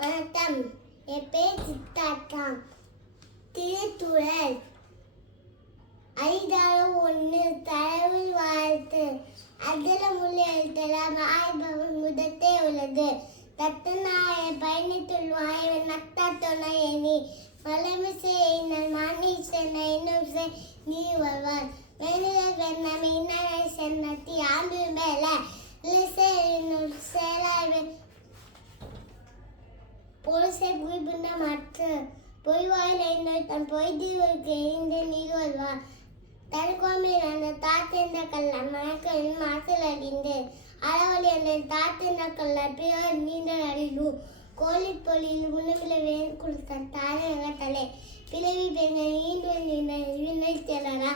வணக்கம். என் பேர் சித்தார்த்தம். திருக்குறள் ஐந்தாறு ஒன்று தரவில் வாழ்த்து அகலமுள்ள எழுத்தெல்லாம் ஆய்பவன் முதத்தே உள்ளது. தத்தனாய பயணித்துள் வாய்வன் நக்தாத்தொனை எண்ணி வளமிசை எண்ணல் மானீசனை இன்னும் நீ வருவார் வேணிதல் வெண்ணம் இன்னரை சென்னத்தி ஆண்டு மேல இசை சேலாய் பொலிசை புய்பின்ன மற்ற பொய்வாயில் என்னை தன் பொய்தீவுக்கு எரிந்து நீர் வருவார். தற்கோமில் அந்த தாத்திருந்த கல்ல மணக்களின் மாசல் அடிந்து அளவலி அந்த தாத்திருந்த கல்ல பிறர் நீண்ட அடிலு கோழி பொலியில் உணவில வேன் கொடுத்த தாரக தலை பிறவி பெண்கள் நீண்டு வினை திறரா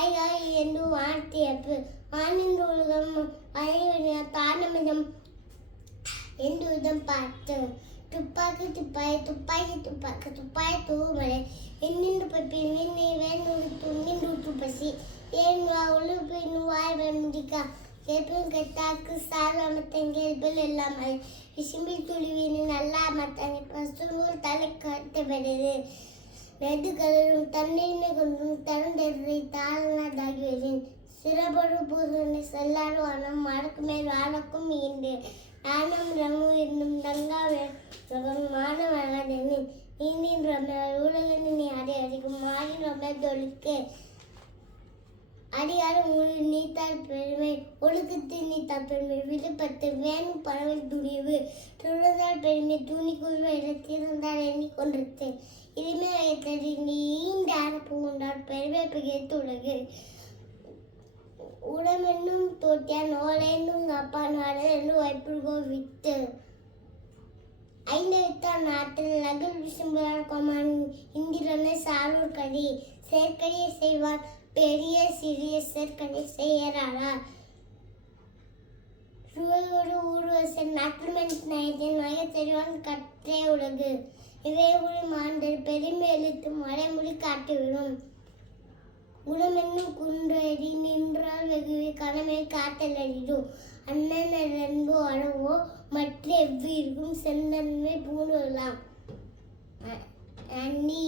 ஐயா என்று வாழ்த்தியப்பு வானின்று உலகம் வரைவன தானமிதம் என்று விதம் பார்த்து துப்பாக்கி துப்பாய் துப்பாக்கி துப்பாக்கி துப்பாய் தூமலை எண்ணின்று பப்பி மின்னி வேணூறு துண்ணின்று துப்பசி ஏன் வா உழுப்பு வாய் முடிக்கா கேட்பும் கெட்டாக்கு சார்வமத்தங்கேள்பில் இல்லாமல் விசும்பில் துளிவினி நல்லா மத்தனை பசுநூல் தலை கட்டப்படுது நெடுகளும் தண்ணீர் கொண்டும் தருந்தெறி தாழ்நாதாகிவிடின் சிறப்பொரு பூசனை செல்லாறு வனம் மடக்கு மேல் வாழக்கும் ஈண்டு நானும் ரமு என்னும் தங்காவின் மாணவனி நீந்தின் ரமேல் உலகின் நீ அடை அடிக்கும் மாறின் ரமேல் தொழிற்கு அடியாரும் நீத்தால் பெருமை ஒழுக்கத்தில் நீத்தால் பெருமை விழுப்பத்து வேணும் பறவைல் துணிவு துறந்தால் பெருமை துணி குழுவை இடத்திருந்தால் எண்ணி கொண்டிருத்து இனிமே வைத்தது நீண்ட அரப்பு உண்டால் பெருமை பிகைத்து உலகு உடமென்னும் தோட்டியான் ஓலைன்னும் அப்பா நாடு என்று வைப்புகோ விட்டு ஐந்து வித்தால் நாட்டில் நகல் விசும்புகிறார் கோமான் இந்திரனை சாரூர் கடி செயற்கடியை செய்வார் பெரிய சிறிய செயற்கடி செய்யறாரா சுவையோடு ஊர்வசன் நாட்டுமன் நயத்தின் வகை தெரிவான் கற்றே உலகு இவை உரி மாண்டல் பெருமை எழுத்து மலைமொழி காட்டிவிடும் உடமென்னும் குன்றடி நின்றால் வெகுவே கணமே காட்டலடிடும் அண்ணன் ரெண்டோ அளவோ மற்ற எவ்விற்கும் செந்தன்மை பூணலாம் நன்றி.